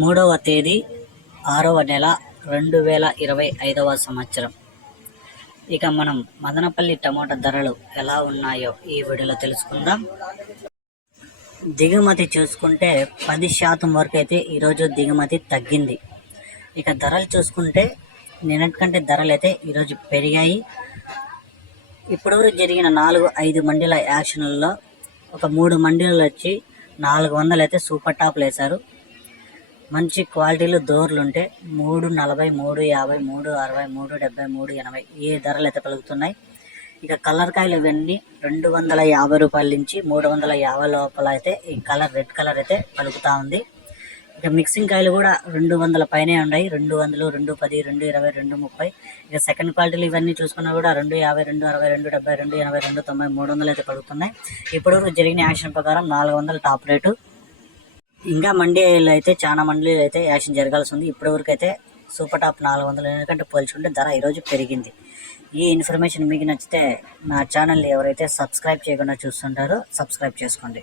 మూడవ తేదీ ఆరవ నెల రెండు వేల ఇరవై ఐదవ సంవత్సరం. ఇక మనం మదనపల్లి టమోటా ధరలు ఎలా ఉన్నాయో ఈ వీడియోలో తెలుసుకుందాం. దిగుమతి చూసుకుంటే పది శాతం వరకు అయితే ఈరోజు దిగుమతి తగ్గింది. ఇక ధరలు చూసుకుంటే నిన్నటికంటే ధరలు అయితే ఈరోజు పెరిగాయి. ఇప్పటివరకు జరిగిన నాలుగు ఐదు మండీల యాక్షన్లలో ఒక మూడు మండీలు వచ్చి నాలుగు వందలు అయితే సూపర్ టాప్లు వేశారు. మంచి క్వాలిటీలో దోర్లు ఉంటే మూడు నలభై మూడు యాభై మూడు అరవై మూడు డెబ్బై మూడు ఎనభై ఏ ధరలు అయితే పలుకుతున్నాయి. ఇక కలర్ కాయలు ఇవన్నీ రెండు వందల యాభై రూపాయల నుంచి మూడు వందల యాభై లోపల అయితే ఈ కలర్ రెడ్ కలర్ అయితే పలుకుతూ ఉంది. ఇక మిక్సింగ్ కాయలు కూడా రెండు వందల పైనే ఉన్నాయి. రెండు వందలు రెండు పది రెండు ఇరవై రెండు ముప్పై. ఇక సెకండ్ క్వాలిటీలు ఇవన్నీ చూసుకున్నా కూడా రెండు యాభై రెండు అరవై రెండు డెబ్బై రెండు ఎనభై రెండు తొంభై మూడు వందలు అయితే పడుతున్నాయి ఇప్పుడు జరిగిన యాక్షన్ ప్రకారం నాలుగు వందల టాప్ రేటు. ఇంకా మండీలు అయితే చాలా మండీలు అయితే యాక్షన్ జరగాల్సి ఉంది ఇప్పటివరకు అయితే సూపర్ టాప్ నాలుగు వందలు ఎందుకంటే పోల్చుకుంటే ధర ఈరోజు పెరిగింది. ఈ ఇన్ఫర్మేషన్ మీకు నచ్చితే నా ఛానల్ ఎవరైతే సబ్స్క్రైబ్ చేయకుండా చూస్తుంటారో సబ్స్క్రైబ్ చేసుకోండి.